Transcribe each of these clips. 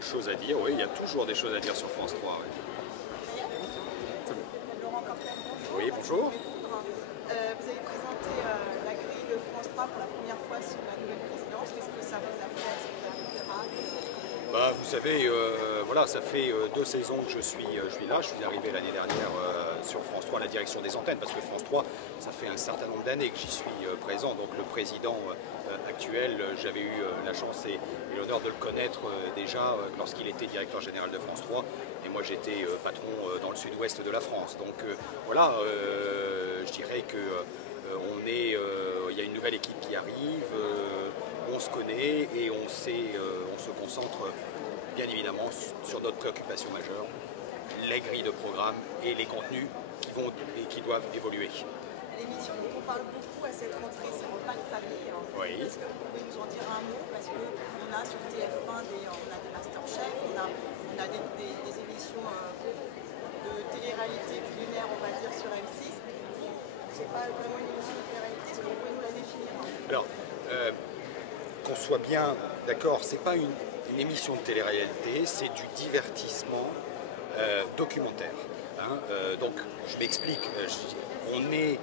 Choses à dire, oui, il y a toujours des choses à dire sur France 3. Oui. Laurent Cortel, bonjour. Oui, bonjour. Vous avez présenté la grille de France 3 pour la première fois sous la nouvelle présidence. Qu'est-ce que ça vous a fait? Est-ce que vous avez Bah, vous savez, voilà, ça fait 2 saisons que je suis là. Je suis arrivé l'année dernière sur France 3 à la direction des antennes, parce que France 3, ça fait un certain nombre d'années que j'y suis présent. Donc le président actuel, j'avais eu la chance et l'honneur de le connaître déjà lorsqu'il était directeur général de France 3. Et moi j'étais patron dans le sud-ouest de la France. Donc voilà, je dirais que il y a une nouvelle équipe qui arrive, on se connaît et on se concentre bien évidemment sur notre préoccupation majeure, les grilles de programme et les contenus qui doivent évoluer. L'émission dont on parle beaucoup à cette rentrée, c'est Repas de famille. Oui. Est-ce que vous pouvez nous en dire un mot? Parce qu'on a sur TF1 on a des Masterchef, on a des émissions de télé-réalité culinaire, on va dire, sur M6. C'est pas vraiment une émission de télé-réalité, est-ce que vous pouvez nous la définir? Alors, qu'on soit bien d'accord, c'est pas une émission de télé-réalité, c'est du divertissement documentaire. Hein. Donc, je m'explique, on est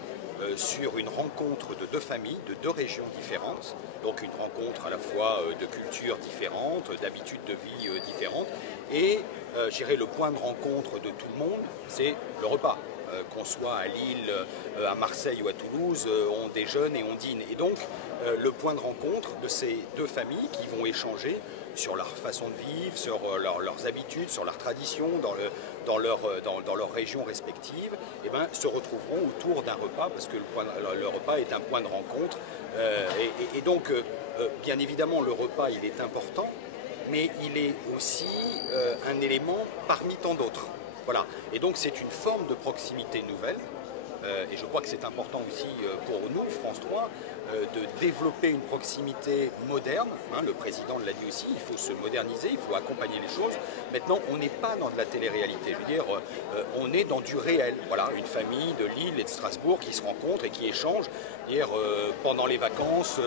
sur une rencontre de 2 familles, de 2 régions différentes, donc une rencontre à la fois de cultures différentes, d'habitudes de vie différentes, et je dirais le point de rencontre de tout le monde, c'est le repas. Qu'on soit à Lille, à Marseille ou à Toulouse, on déjeune et on dîne. Et donc, le point de rencontre de ces 2 familles qui vont échanger sur leur façon de vivre, sur leurs habitudes, sur leurs traditions, dans leur région respective, eh ben, se retrouveront autour d'un repas, parce que le repas est un point de rencontre. Et donc, bien évidemment, le repas, il est important, mais il est aussi un élément parmi tant d'autres. Voilà. Et donc c'est une forme de proximité nouvelle, et je crois que c'est important aussi pour nous, France 3, de développer une proximité moderne. Hein, le président l'a dit aussi, il faut se moderniser, il faut accompagner les choses. Maintenant, on n'est pas dans de la télé-réalité, je veux dire, on est dans du réel. Voilà, une famille de Lille et de Strasbourg qui se rencontre et qui échange. Hier, pendant les vacances,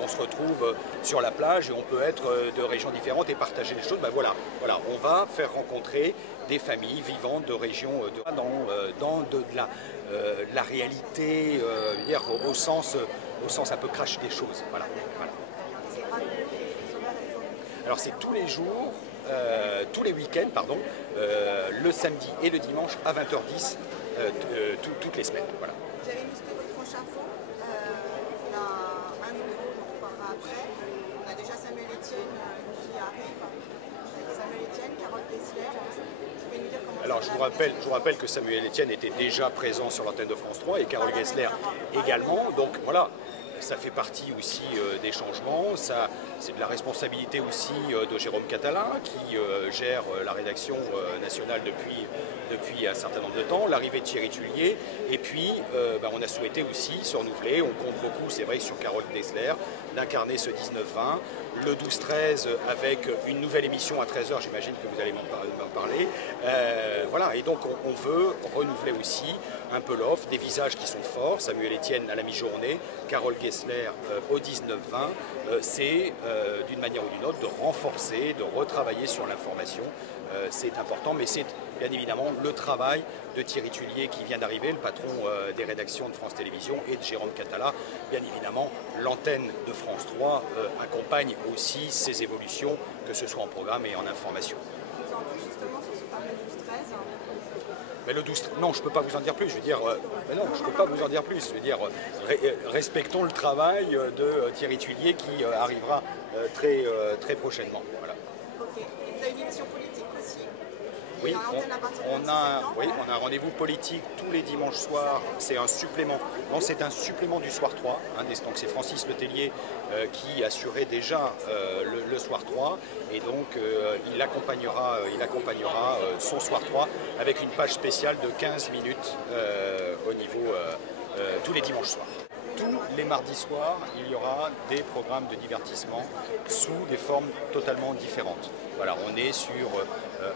on se retrouve sur la plage et on peut être de régions différentes et partager les choses. Ben voilà, on va faire rencontrer des familles vivantes de régions dans de la réalité, au sens un peu crash des choses. Voilà. Alors c'est tous les jours, tous les week-ends, pardon, le samedi et le dimanche à 20h10, toutes les semaines. Voilà. Vous avez musclé votre prochain fond. Il y a un nouveau dont on parlera après. On a déjà Samuel Etienne qui arrive. Samuel Etienne, Carole Kessler. Alors je vous rappelle que Samuel Etienne était déjà présent sur l'antenne de France 3 et Carole Kessler également. Donc voilà, ça fait partie aussi des changements. C'est de la responsabilité aussi de Jérôme Catalin qui gère la rédaction nationale depuis un certain nombre de temps, l'arrivée de Thierry Tullier, et puis on a souhaité aussi se renouveler. On compte beaucoup, c'est vrai, sur Carole Kessler, d'incarner ce 19-20, le 12-13 avec une nouvelle émission à 13h, j'imagine que vous allez m'en parler. Voilà, et donc on veut renouveler aussi un peu l'offre, des visages qui sont forts, Samuel Etienne à la mi-journée, Carole Kessler au 19-20, c'est d'une manière ou d'une autre de renforcer, de retravailler sur l'information, c'est important, mais c'est bien évidemment le travail de Thierry Tullier qui vient d'arriver, le patron des rédactions de France Télévisions, et de Jérôme Catalin. Bien évidemment, l'antenne de France 3 accompagne aussi ces évolutions, que ce soit en programme et en information. Vous en dites justement sur ce fameux 12-13. Mais le 12, non, je ne peux pas vous en dire plus. Je veux dire, non, je ne peux pas vous en dire plus. Je veux dire, respectons le travail de Thierry Tullier qui arrivera très prochainement. Voilà. Ok. Et vous avez une émission politique aussi. Oui, on a un rendez-vous politique tous les dimanches soirs. C'est un supplément. Non, c'est un supplément du Soir 3. Hein, donc c'est Francis Letellier qui assurait déjà le Soir 3. Et donc il accompagnera son Soir 3 avec une page spéciale de 15 minutes au niveau tous les dimanches soirs. Tous les mardis soirs, il y aura des programmes de divertissement sous des formes totalement différentes. Voilà, on est sur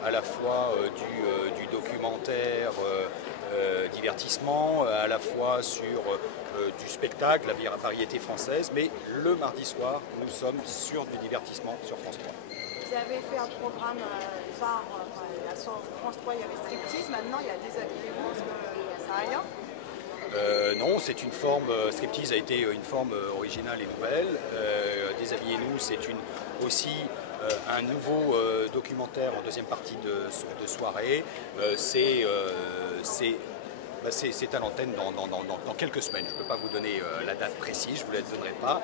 à la fois du documentaire divertissement, à la fois sur du spectacle, la variété française, mais le mardi soir, nous sommes sur du divertissement sur France 3. Vous avez fait un programme phare, sur France 3 il y avait striptease, maintenant il y a Déshabillez-vous, est-ce que ça a rien? Non, c'est une forme, striptease a été une forme originale et nouvelle. Déshabillez-nous, c'est aussi un nouveau documentaire en deuxième partie de soirée. C'est à l'antenne dans quelques semaines. Je ne peux pas vous donner la date précise, je ne vous la donnerai pas,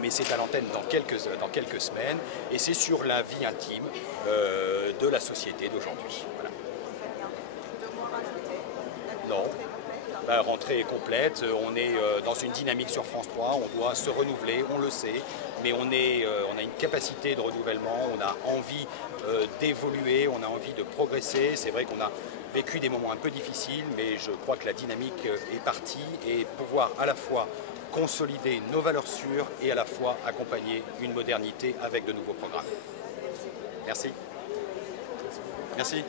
mais c'est à l'antenne dans quelques semaines et c'est sur la vie intime de la société d'aujourd'hui. Voilà. Non. La rentrée est complète, on est dans une dynamique sur France 3, on doit se renouveler, on le sait, mais on a une capacité de renouvellement, on a envie d'évoluer, on a envie de progresser. C'est vrai qu'on a vécu des moments un peu difficiles, mais je crois que la dynamique est partie et pouvoir à la fois consolider nos valeurs sûres et à la fois accompagner une modernité avec de nouveaux programmes. Merci. Merci.